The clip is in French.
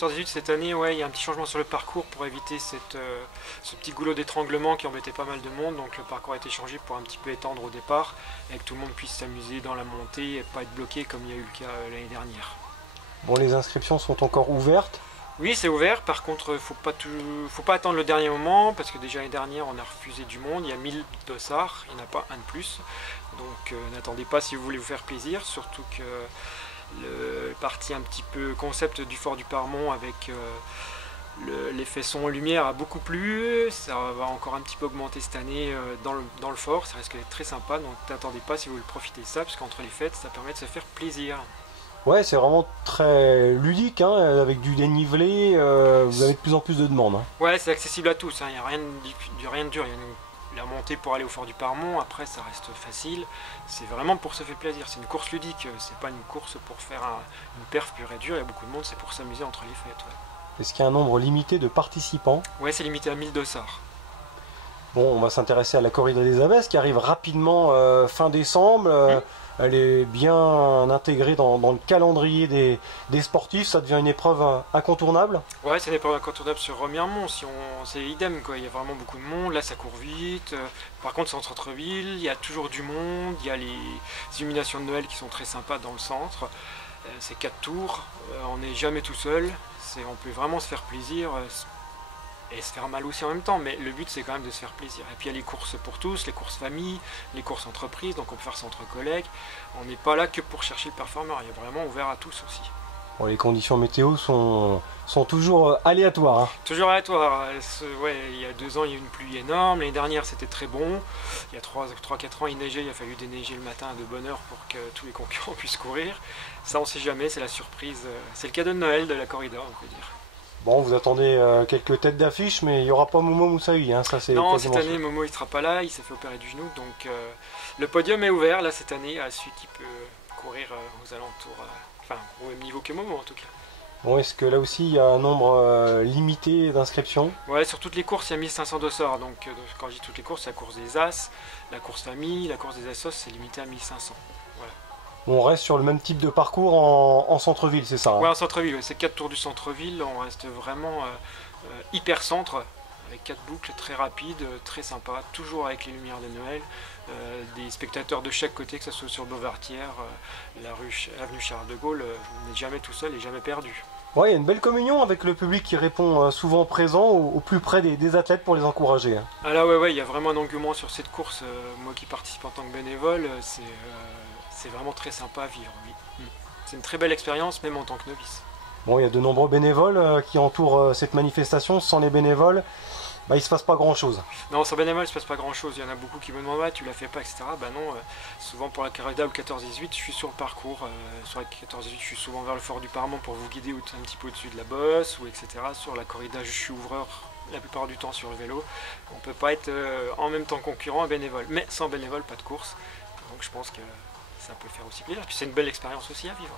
14-18 cette année, ouais, il y a un petit changement sur le parcours pour éviter ce petit goulot d'étranglement qui embêtait pas mal de monde. Donc le parcours a été changé pour un petit peu étendre au départ et que tout le monde puisse s'amuser dans la montée et pas être bloqué comme il y a eu le cas l'année dernière. Bon, les inscriptions sont encore ouvertes. Oui, c'est ouvert. Par contre, faut pas attendre le dernier moment parce que déjà l'année dernière, on a refusé du monde. Il y a 1000 dossards, il n'y en a pas un de plus. Donc n'attendez pas si vous voulez vous faire plaisir, surtout que le parti un petit peu concept du Fort du Parmont avec l'effet son lumière a beaucoup plu. Ça va encore un petit peu augmenter cette année dans le fort. Ça risque d'être très sympa. Donc n'attendez pas si vous voulez profiter de ça parce qu'entre les fêtes, ça permet de se faire plaisir. Ouais, c'est vraiment très ludique, hein, avec du dénivelé. Vous avez de plus en plus de demandes. Hein. Ouais, c'est accessible à tous. Il n'y a rien de dur. Il y a la montée pour aller au Fort du Parmont, après ça reste facile. C'est vraiment pour se faire plaisir. C'est une course ludique, c'est pas une course pour faire une perf pure et dure. Il y a beaucoup de monde, c'est pour s'amuser entre les fêtes. Ouais, Est-ce qu'il y a un nombre limité de participants? ouais, c'est limité à 1000 dossards. Bon, on va s'intéresser à la corrida des Abbesses qui arrive rapidement fin décembre. Elle est bien intégrée dans le calendrier des sportifs. Ça devient une épreuve incontournable. Ouais, c'est une épreuve incontournable sur Remiremont. C'est idem, quoi. Il y a vraiment beaucoup de monde. Là, ça court vite. Par contre, c'est en centre-ville. Il y a toujours du monde. Il y a les illuminations de Noël qui sont très sympas dans le centre. C'est 4 tours. On n'est jamais tout seul. On peut vraiment se faire plaisir. Et se faire mal aussi en même temps, mais le but c'est quand même de se faire plaisir. Et puis il y a les courses pour tous, les courses famille, les courses entreprises, donc on peut faire ça entre collègues. On n'est pas là que pour chercher le performeur, il est vraiment ouvert à tous aussi. Bon, les conditions météo sont toujours aléatoires. Hein. Toujours aléatoire, ouais, il y a 2 ans il y a eu une pluie énorme, l'année dernière c'était très bon, il y a 3-4 ans il neigeait, il a fallu déneiger le matin de bonne heure pour que tous les concurrents puissent courir. Ça on sait jamais, c'est la surprise, c'est le cadeau de Noël de la corrida on peut dire. Bon, vous attendez quelques têtes d'affiche, mais il n'y aura pas Momo Moussaoui, hein, ça c'est non, quasiment cette année sûr. Momo il sera pas là, il s'est fait opérer du genou, donc le podium est ouvert là cette année à celui qui peut courir aux alentours, enfin au même niveau que Momo en tout cas. Bon, est-ce que là aussi il y a un nombre limité d'inscriptions? Ouais, sur toutes les courses il y a 1500 dossards, donc quand je dis toutes les courses, c'est la course des As, la course famille, la course des Assos, c'est limité à 1500. Voilà. On reste sur le même type de parcours en centre-ville, c'est ça? Hein. Ouais, en centre-ville, ouais, c'est 4 tours du centre-ville, on reste vraiment hyper centre, avec 4 boucles très rapides, très sympa, toujours avec les lumières de Noël, des spectateurs de chaque côté, que ce soit sur Beauvartière, l'avenue Charles de Gaulle, on n'est jamais tout seul et jamais perdu. Ouais, il y a une belle communion avec le public qui répond souvent présent, au plus près des athlètes pour les encourager. Hein. Ah là ouais, il y a vraiment un engouement sur cette course, moi qui participe en tant que bénévole, c'est vraiment très sympa à vivre, oui. C'est une très belle expérience, même en tant que novice. Bon, il y a de nombreux bénévoles qui entourent cette manifestation. Sans les bénévoles, il ne se passe pas grand-chose. Non, sans bénévole, il ne se passe pas grand-chose. Il y en a beaucoup qui me demandent ouais, tu la fais pas, etc. Bah non, souvent pour la corrida ou le 14-18, je suis sur le parcours. Sur la 14-18, je suis souvent vers le Fort du Parmont pour vous guider un petit peu au-dessus de la bosse, ou etc. Sur la corrida, je suis ouvreur la plupart du temps sur le vélo. On ne peut pas être en même temps concurrent et bénévole. Mais sans bénévole, pas de course. Donc je pense que ça peut faire aussi plaisir. Puis c'est une belle expérience aussi à vivre.